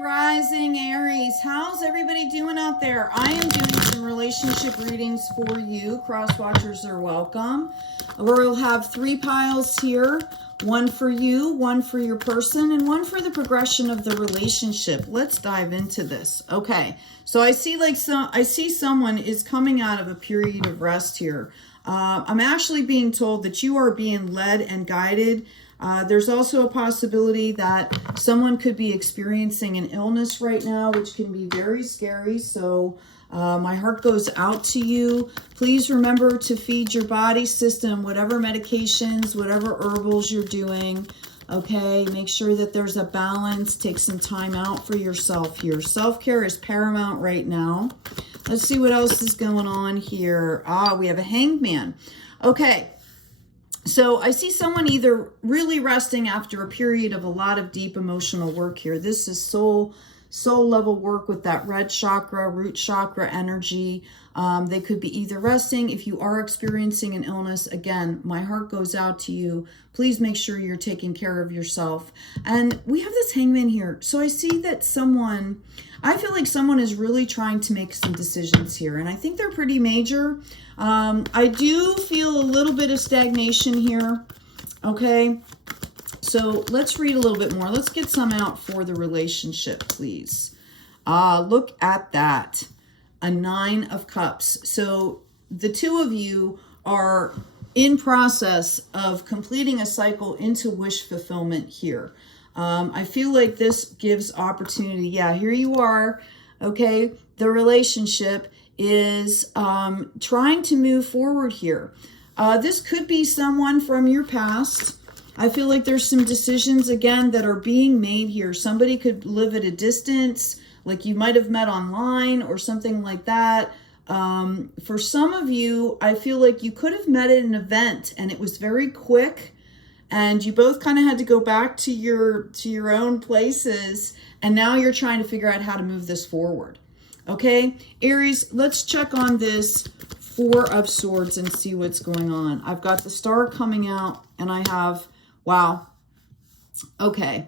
rising Aries. How's everybody doing out there? I am doing some relationship readings for you. Cross watchers are welcome. We'll have 3 piles here. One for you, one for your person, and one for the progression of the relationship. Let's dive into this. Okay, so I see someone is coming out of a period of rest here. I'm actually being told that you are being led and guided. There's also a possibility that someone could be experiencing an illness right now, which can be very scary. So my heart goes out to you. Please remember to feed your body system, whatever medications, whatever herbals you're doing. Okay, make sure that there's a balance. Take some time out for yourself here. Self-care is paramount right now. Let's see what else is going on here. We have a hanged man. Okay. So I see someone either really resting after a period of a lot of deep emotional work here. This is soul level work with that red chakra, root chakra energy. They could be either resting. If you are experiencing an illness, again, my heart goes out to you. Please make sure you're taking care of yourself. And we have this hangman here. So I see that I feel like someone is really trying to make some decisions here. And I think they're pretty major. I do feel a little bit of stagnation here. Okay. So let's read a little bit more. Let's get some out for the relationship, please. Look at that. A 9 of Cups. So the two of you are in process of completing a cycle into wish fulfillment here. I feel like this gives opportunity. Yeah, here you are. Okay. The relationship is trying to move forward here. This could be someone from your past. I feel like there's some decisions, again, that are being made here. Somebody could live at a distance, like you might have met online or something like that. For some of you, I feel like you could have met at an event and it was very quick and you both kind of had to go back to your own places, and now you're trying to figure out how to move this forward. Okay, Aries, let's check on this 4 of Swords and see what's going on. I've got the Star coming out and I have, wow. Okay.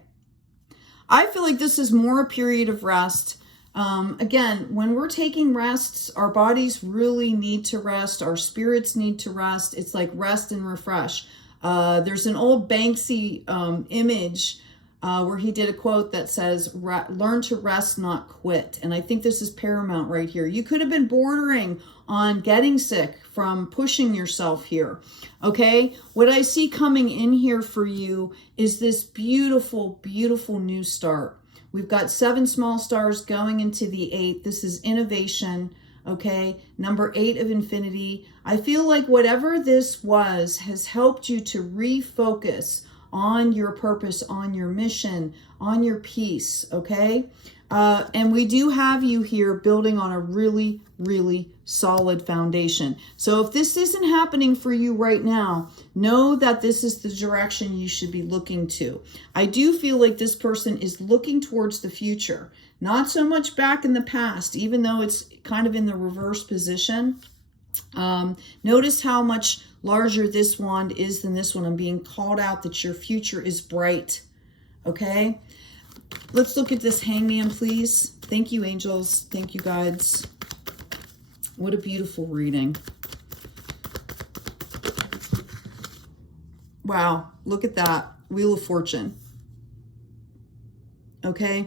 I feel like this is more a period of rest. Again, when we're taking rests, our bodies really need to rest. Our spirits need to rest. It's like rest and refresh. There's an old Banksy image where he did a quote that says, learn to rest, not quit. And I think this is paramount right here. You could have been bordering on getting sick from pushing yourself here. Okay. What I see coming in here for you is this beautiful, beautiful new start. We've got 7 small stars going into the 8. This is innovation. Okay. Number 8 of infinity. I feel like whatever this was has helped you to refocus on your purpose, on your mission, on your peace, okay? And we do have you here building on a really, really solid foundation. So if this isn't happening for you right now, know that this is the direction you should be looking to. I do feel like this person is looking towards the future, not so much back in the past, even though it's kind of in the reverse position. Notice how much larger this wand is than this one. I'm being called out that your future is bright. Okay. Let's look at this hangman, please. Thank you, angels. Thank you, guides. What a beautiful reading. Wow. Look at that. Wheel of Fortune. Okay.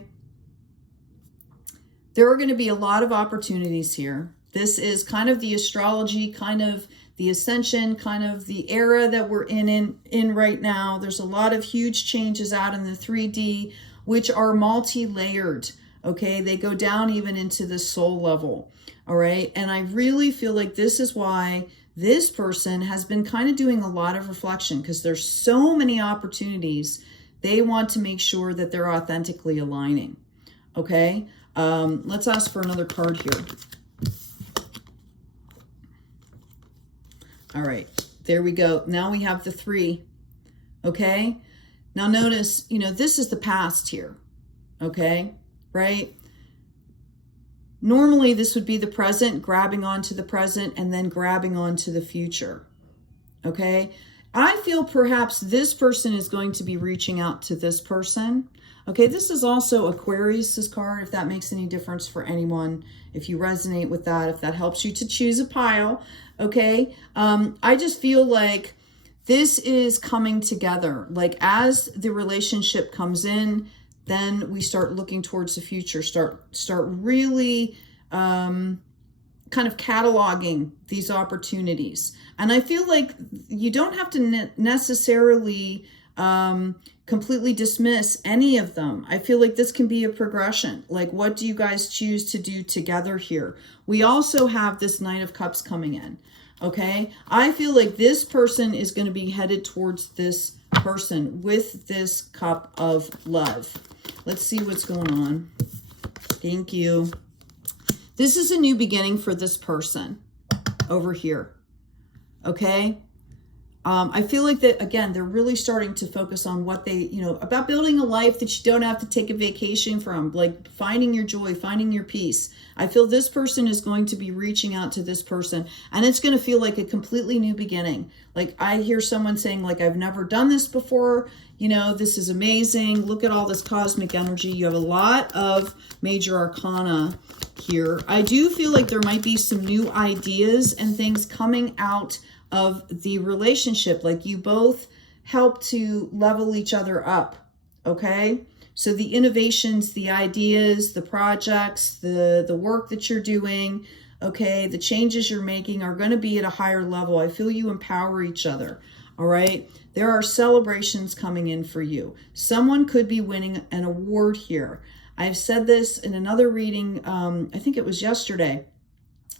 There are going to be a lot of opportunities here. This is kind of the astrology, kind of the ascension, kind of the era that we're in right now. There's a lot of huge changes out in the 3D, which are multi-layered. Okay, they go down even into the soul level. All right, and I really feel like this is why this person has been kind of doing a lot of reflection, because there's so many opportunities. They want to make sure that they're authentically aligning. Okay, let's ask for another card here. All right, there we go. Now we have the 3. Okay, now notice, this is the past here. Okay, right? Normally this would be the present, grabbing onto the present and then grabbing onto the future. Okay, I feel perhaps this person is going to be reaching out to this person. Okay, this is also Aquarius's card, if that makes any difference for anyone, if you resonate with that, if that helps you to choose a pile. Okay, I just feel like this is coming together. Like as the relationship comes in, then we start looking towards the future, start really kind of cataloging these opportunities. And I feel like you don't have to necessarily completely dismiss any of them. I feel like this can be a progression. Like, what do you guys choose to do together here? We also have this Knight of Cups coming in. Okay, I feel like this person is going to be headed towards this person with this cup of love. Let's see what's going on. Thank you. This is a new beginning for this person over here. Okay. I feel like that, again, they're really starting to focus on what they, about building a life that you don't have to take a vacation from, like finding your joy, finding your peace. I feel this person is going to be reaching out to this person, and it's going to feel like a completely new beginning. Like I hear someone saying, like, I've never done this before. This is amazing. Look at all this cosmic energy. You have a lot of major arcana here. I do feel like there might be some new ideas and things coming out of the relationship, like you both help to level each other up. Okay, so the innovations, the ideas, the projects, the work that you're doing, okay, the changes you're making are going to be at a higher level. I feel you empower each other. All right, there are celebrations coming in for you. Someone could be winning an award here. I've said this in another reading, I think it was yesterday.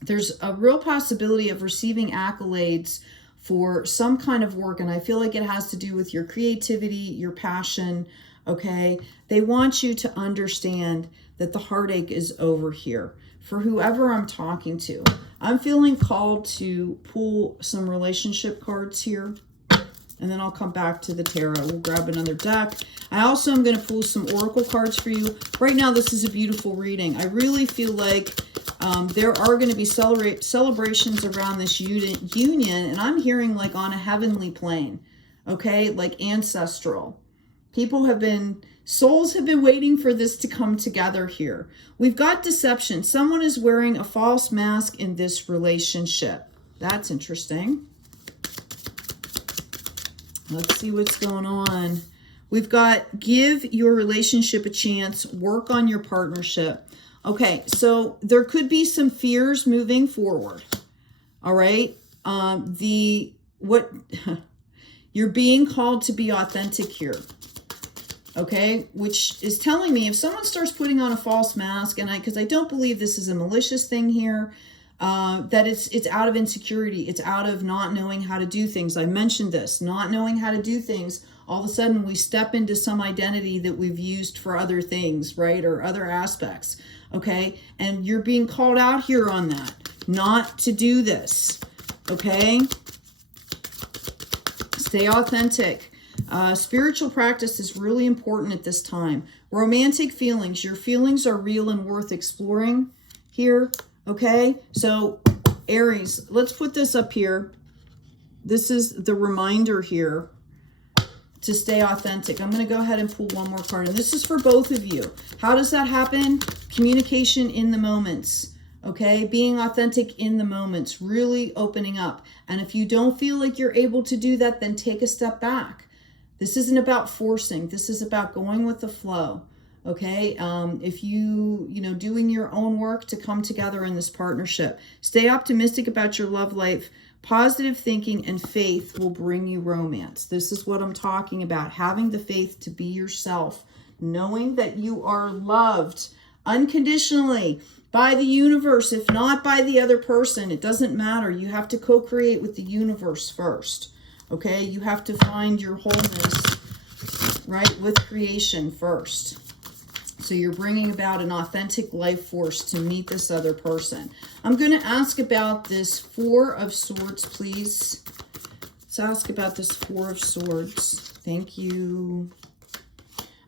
There's a real possibility of receiving accolades for some kind of work, and I feel like it has to do with your creativity, your passion, okay? They want you to understand that the heartache is over here. For whoever I'm talking to, I'm feeling called to pull some relationship cards here, and then I'll come back to the tarot. We'll grab another deck. I also am going to pull some oracle cards for you. Right now, this is a beautiful reading. I really feel like there are going to be celebrations around this union, and I'm hearing like on a heavenly plane, okay, like ancestral. Souls have been waiting for this to come together here. We've got deception. Someone is wearing a false mask in this relationship. That's interesting. Let's see what's going on. We've got give your relationship a chance, work on your partnership. Okay, so there could be some fears moving forward. All right. You're being called to be authentic here. Okay, which is telling me if someone starts putting on a false mask, and because I don't believe this is a malicious thing here, that it's out of insecurity. It's out of not knowing how to do things. I mentioned this, not knowing how to do things. All of a sudden we step into some identity that we've used for other things, right? Or other aspects. Okay. And you're being called out here on that, not to do this. Okay. Stay authentic. Spiritual practice is really important at this time. Romantic feelings. Your feelings are real and worth exploring here. Okay, so Aries, let's put this up here. This is the reminder here to stay authentic. I'm going to go ahead and pull one more card, and this is for both of you. How does that happen? Communication in the moments. Okay, being authentic in the moments, really opening up. And if you don't feel like you're able to do that, then take a step back. This isn't about forcing. This is about going with the flow. Okay, if doing your own work to come together in this partnership. Stay optimistic about your love life. Positive thinking and faith will bring you romance. This is what I'm talking about. Having the faith to be yourself. Knowing that you are loved unconditionally by the universe, if not by the other person. It doesn't matter. You have to co-create with the universe first. Okay, you have to find your wholeness, right, with creation first. So you're bringing about an authentic life force to meet this other person. I'm going to ask about this Four of Swords, please. Let's ask about this Four of Swords. Thank you.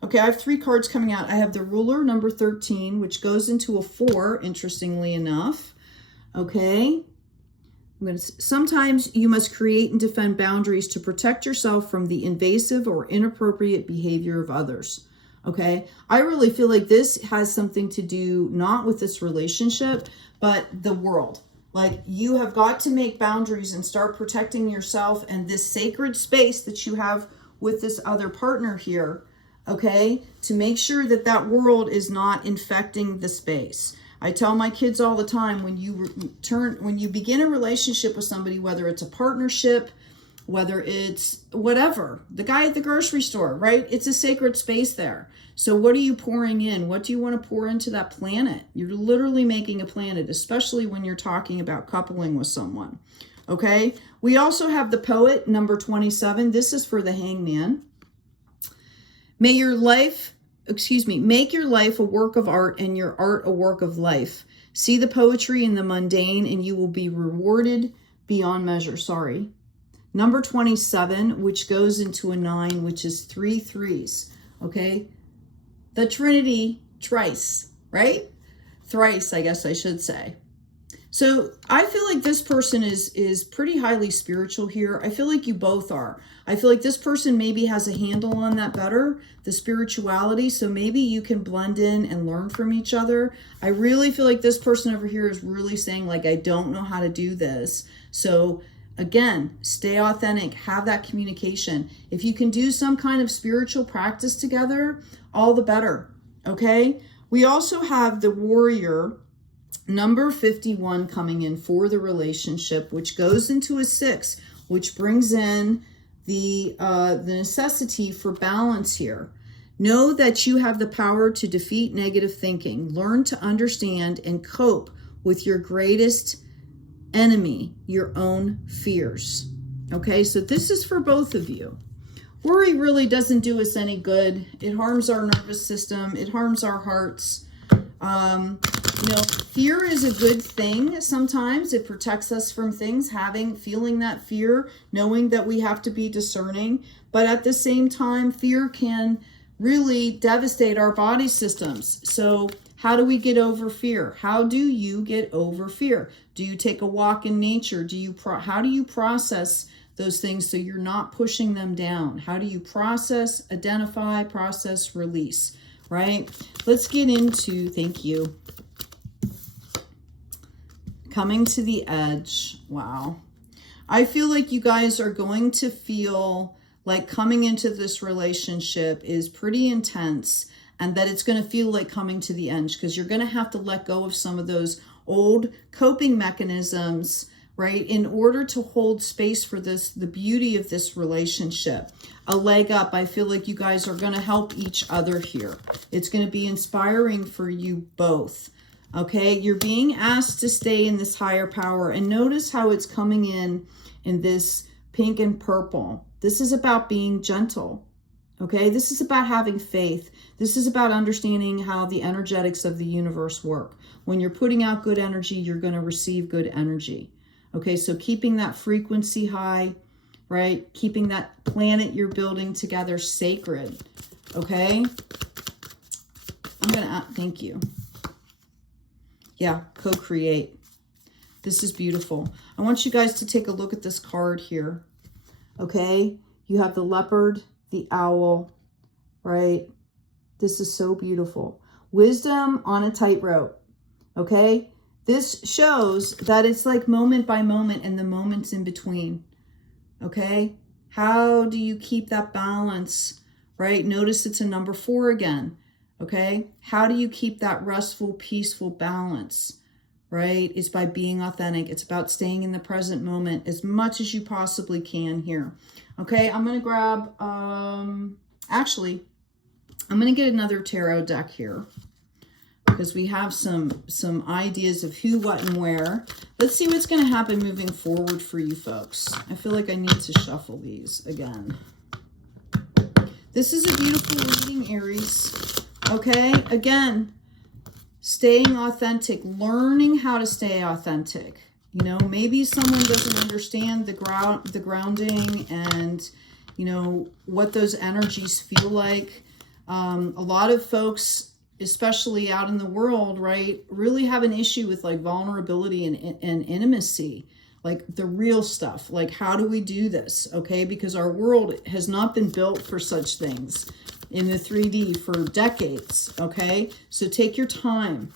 Okay, I have 3 cards coming out. I have the Ruler, number 13, which goes into a 4, interestingly enough. Okay. Sometimes you must create and defend boundaries to protect yourself from the invasive or inappropriate behavior of others. Okay, I really feel like this has something to do not with this relationship, but the world. Like, you have got to make boundaries and start protecting yourself and this sacred space that you have with this other partner here, okay, to make sure that that world is not infecting the space. I tell my kids all the time, when you begin a relationship with somebody, whether it's a partnership, whether it's whatever, the guy at the grocery store, right? It's a sacred space there. So what are you pouring in? What do you want to pour into that planet? You're literally making a planet, especially when you're talking about coupling with someone. Okay. We also have the Poet, number 27. This is for the Hangman. Make your life a work of art and your art a work of life. See the poetry in the mundane and you will be rewarded beyond measure. Sorry. Number 27, which goes into a 9, which is 3 threes. Okay. The Trinity thrice, right? Thrice, I guess I should say. So I feel like this person is pretty highly spiritual here. I feel like you both are. I feel like this person maybe has a handle on that better, the spirituality. So maybe you can blend in and learn from each other. I really feel like this person over here is really saying, like, I don't know how to do this. So again, stay authentic, have that communication. If you can do some kind of spiritual practice together, all the better, okay? We also have the Warrior, number 51, coming in for the relationship, which goes into a 6, which brings in the necessity for balance here. Know that you have the power to defeat negative thinking. Learn to understand and cope with your greatest enemy, your own fears. Okay, so this is for both of you. Worry really doesn't do us any good. It harms our nervous system. It harms our hearts. Fear is a good thing. Sometimes it protects us from things, feeling that fear, knowing that we have to be discerning. But at the same time, fear can really devastate our body systems. So how do we get over fear? How do you get over fear? Do you take a walk in nature? How do you process those things so you're not pushing them down? How do you process, identify, process, release, right? Let's get into, thank you. Coming to the edge. Wow. I feel like you guys are going to feel like coming into this relationship is pretty intense, and that it's going to feel like coming to the end, because you're going to have to let go of some of those old coping mechanisms, right, in order to hold space for this, the beauty of this relationship. A leg up. I feel like you guys are going to help each other here. It's going to be inspiring for you both. Okay, you're being asked to stay in this higher power, and notice how it's coming in this pink and purple. This is about being gentle. Okay, this is about having faith. This is about understanding how the energetics of the universe work. When you're putting out good energy, you're going to receive good energy. Okay, so keeping that frequency high, right? Keeping that planet you're building together sacred. Okay, I'm going to, thank you. Yeah, co-create. This is beautiful. I want you guys to take a look at this card here. Okay, you have the leopard, the owl, right? This is so beautiful. Wisdom on a tightrope, okay? This shows that it's like moment by moment and the moments in between, okay? How do you keep that balance, right? Notice it's a number 4 again, okay? How do you keep that restful, peaceful balance, right? It's by being authentic. It's about staying in the present moment as much as you possibly can here. Okay, I'm going to grab, actually, I'm going to get another tarot deck here, because we have some ideas of who, what, and where. Let's see what's going to happen moving forward for you folks. I feel like I need to shuffle these again. This is a beautiful reading, Aries. Okay, again, staying authentic, learning how to stay authentic. You know, maybe someone doesn't understand the grounding and, you know, what those energies feel like. A lot of folks, especially out in the world, right, really have an issue with like vulnerability and intimacy. like the real stuff. Like, how do we do this? Okay, because our world has not been built for such things in the 3D for decades. Okay, so take your time.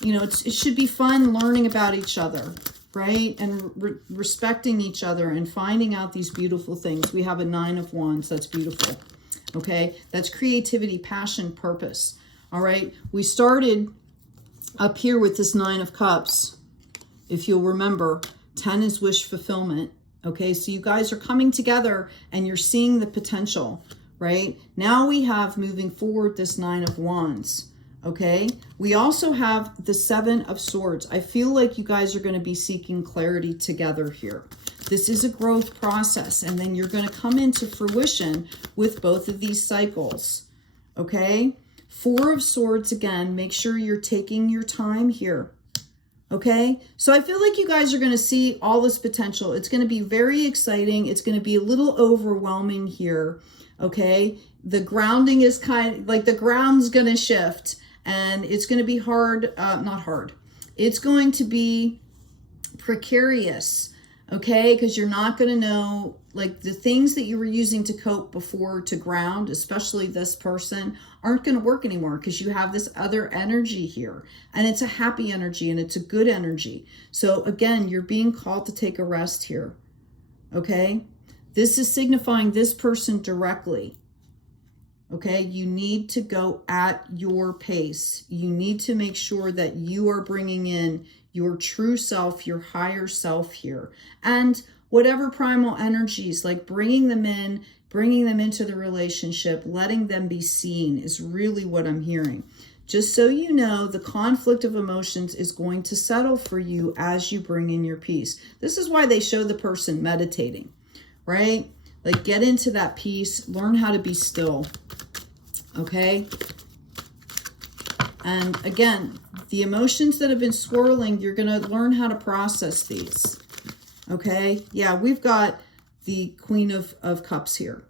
You know, it should be fun learning about each other, right? And respecting each other and finding out these beautiful things. We have a 9 of Wands. That's beautiful. Okay, that's creativity, passion, purpose. All right, we started up here with this 9 of Cups. If you'll remember, 10 is wish fulfillment. Okay, so you guys are coming together and you're seeing the potential, right? Now we have, moving forward, this 9 of Wands. Okay, we also have the 7 of Swords. I feel like you guys are going to be seeking clarity together here. This is a growth process, and then you're going to come into fruition with both of these cycles. Okay, 4 of Swords again. Make sure you're taking your time here. Okay, so I feel like you guys are going to see all this potential. It's going to be very exciting. It's going to be a little overwhelming here. Okay, the grounding is kind of like the ground's going to shift. And it's going to be hard, not hard. It's going to be precarious, okay? Because you're not going to know, like the things that you were using to cope before to ground, especially this person, aren't going to work anymore because you have this other energy here. And it's a happy energy and it's a good energy. So again, you're being called to take a rest here, okay? This is signifying this person directly. Okay, you need to go at your pace. You need to make sure that you are bringing in your true self, your higher self here. And whatever primal energies, like bringing them into the relationship, letting them be seen is really what I'm hearing. Just so you know, the conflict of emotions is going to settle for you as you bring in your peace. This is why they show the person meditating, right? Like, get into that peace, learn how to be still. Okay, and again, the emotions that have been swirling, you're going to learn how to process these. Okay, yeah, we've got the Queen of Cups here.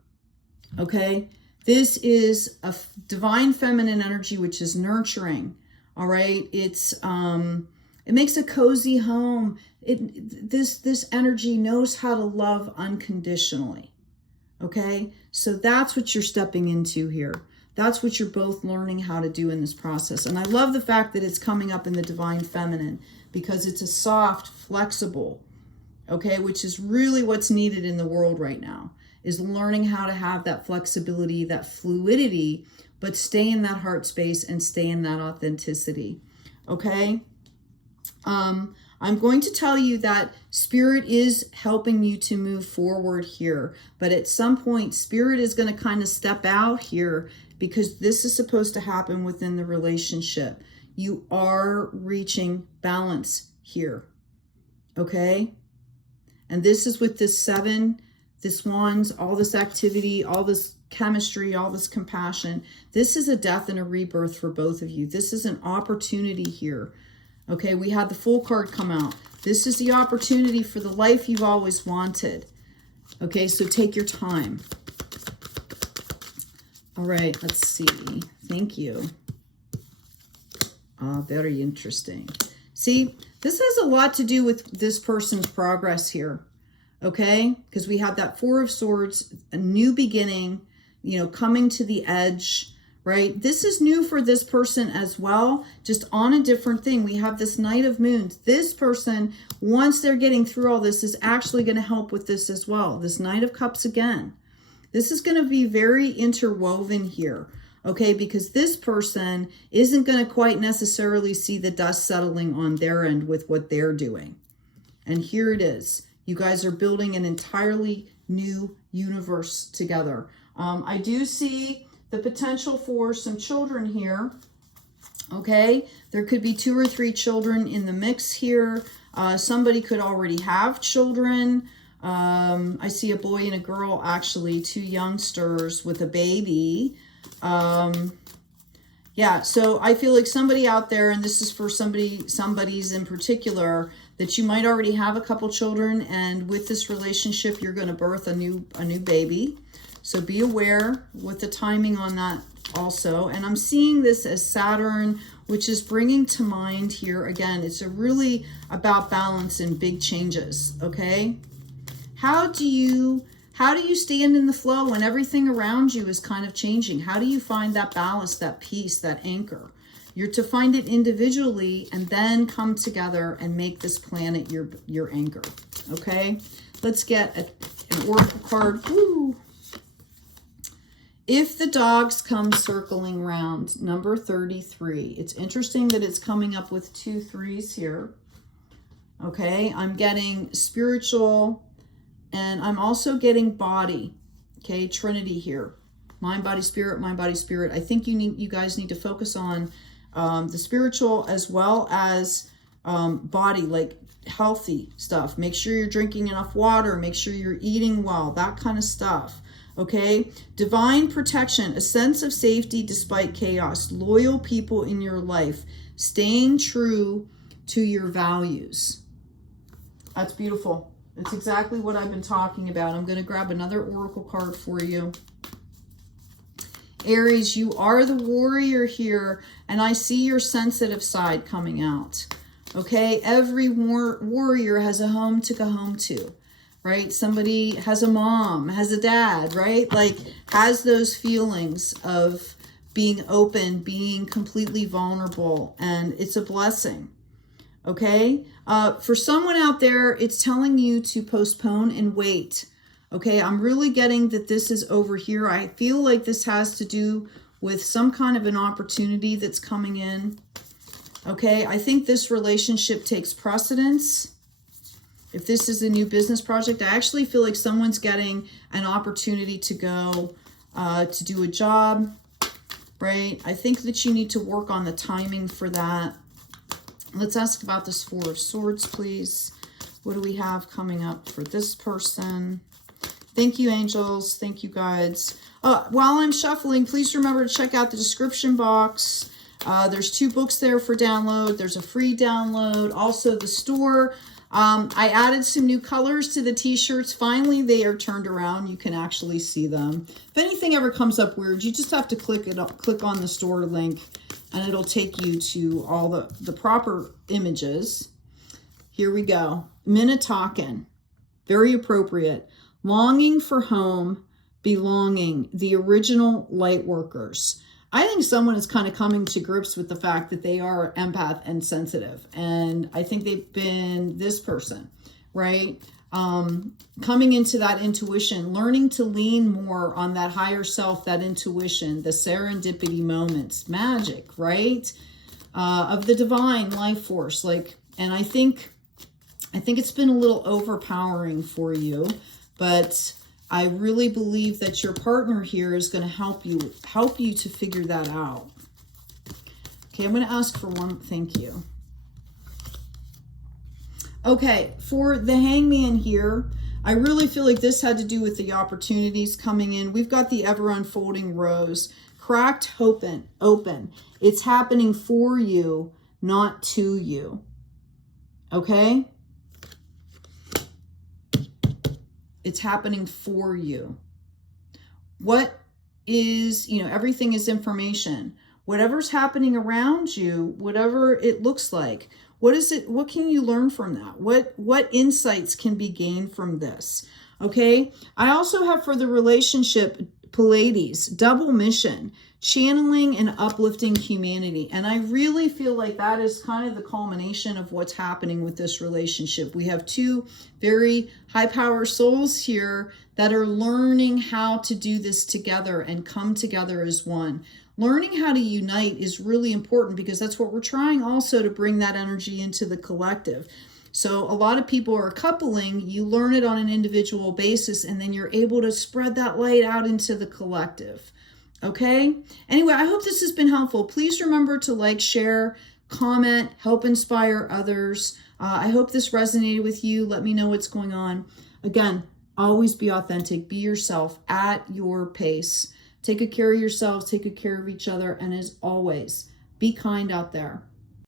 Okay, this is a divine feminine energy, which is nurturing. All right, it's it makes a cozy home. This energy knows how to love unconditionally. Okay, so that's what you're stepping into here. That's what you're both learning how to do in this process. And I love the fact that it's coming up in the divine feminine because it's a soft, flexible, okay, which is really what's needed in the world right now, is learning how to have that flexibility, that fluidity, but stay in that heart space and stay in that authenticity, okay? I'm going to tell you that Spirit is helping you to move forward here, but at some point, Spirit is going to kind of step out here because this is supposed to happen within the relationship. You are reaching balance here, okay? And this is with this 7, this Wands, all this activity, all this chemistry, all this compassion. This is a death and a rebirth for both of you. This is an opportunity here. Okay, we had the Fool card come out. This is the opportunity for the life you've always wanted. Okay, so take your time. All right, let's see. Thank you. Very interesting. See, this has a lot to do with this person's progress here. Okay, because we have that 4 of Swords, a new beginning, you know, coming to the edge. Right? This is new for this person as well, just on a different thing. We have this Knight of Moons. This person, once they're getting through all this, is actually going to help with this as well. This Knight of Cups again. This is going to be very interwoven here, okay? Because this person isn't going to quite necessarily see the dust settling on their end with what they're doing. And here it is. You guys are building an entirely new universe together. I do see the potential for some children here, okay? There could be 2 or 3 children in the mix here. Somebody could already have children. I see a boy and a girl, actually, 2 youngsters with a baby. Yeah, so I feel like somebody out there, and this is for somebody's in particular, that you might already have a couple children, and with this relationship, you're going to birth a new baby. So be aware with the timing on that also. And I'm seeing this as Saturn which is bringing to mind here, again, it's really about balance and big changes, okay? How do you stand in the flow when everything around you is kind of changing? How do you find that balance, that peace, that anchor? You're to find it individually and then come together and make this planet your anchor, okay? Let's get an oracle card. Woo. If the dogs come circling round, number 33. It's interesting that it's coming up with 2 3s here. Okay, I'm getting spiritual and I'm also getting body. Okay, Trinity here. Mind, body, spirit, mind, body, spirit. I think you guys need to focus on the spiritual as well as body, like healthy stuff. Make sure you're drinking enough water. Make sure you're eating well, that kind of stuff. Okay, divine protection, a sense of safety despite chaos, loyal people in your life, staying true to your values. That's beautiful. It's exactly what I've been talking about. I'm going to grab another oracle card for you. Aries, you are the warrior here, and I see your sensitive side coming out. Okay, every warrior has a home to go home to. Right? Somebody has a mom, has a dad, right? Like has those feelings of being open, being completely vulnerable, and it's a blessing. Okay? For someone out there, it's telling you to postpone and wait. Okay? I'm really getting that this is over here. I feel like this has to do with some kind of an opportunity that's coming in. Okay? I think this relationship takes precedence. If this is a new business project, I actually feel like someone's getting an opportunity to go to do a job, right? I think that you need to work on the timing for that. Let's ask about this 4 of Swords, please. What do we have coming up for this person? Thank you, angels. Thank you, guides. While I'm shuffling, please remember to check out the description box. There's 2 books there for download. There's a free download. Also, the store. I added some new colors to the t-shirts. Finally, they are turned around. You can actually see them. If anything ever comes up weird, you just have to click on the store link and it'll take you to all the proper images. Here we go. Minnetonkan. Very appropriate. Longing for home, belonging, the original light workers. I think someone is kind of coming to grips with the fact that they are empath and sensitive. And I think they've been this person, right? Coming into that intuition, learning to lean more on that higher self, that intuition, the serendipity moments, magic, right? Of the divine life force. And I think it's been a little overpowering for you, but I really believe that your partner here is going to help you to figure that out. Okay, I'm going to ask for one. Thank you. Okay, for the hangman here, I really feel like this had to do with the opportunities coming in. We've got the ever unfolding rose, cracked open. It's happening for you, not to you. Okay? It's happening for you. What is, everything is information. Whatever's happening around you, whatever it looks like, what can you learn from that? What insights can be gained from this? Okay. I also have for the relationship, Pleiades, double mission, channeling and uplifting humanity. And I really feel like that is kind of the culmination of what's happening with this relationship. We have 2 very high power souls here that are learning how to do this together and come together as one. Learning how to unite is really important because that's what we're trying also to bring that energy into the collective. So a lot of people are coupling, you learn it on an individual basis, and then you're able to spread that light out into the collective. Okay? Anyway, I hope this has been helpful. Please remember to like, share, comment, help inspire others. I hope this resonated with you. Let me know what's going on. Again, always be authentic. Be yourself at your pace. Take good care of yourselves. Take good care of each other. And as always, be kind out there.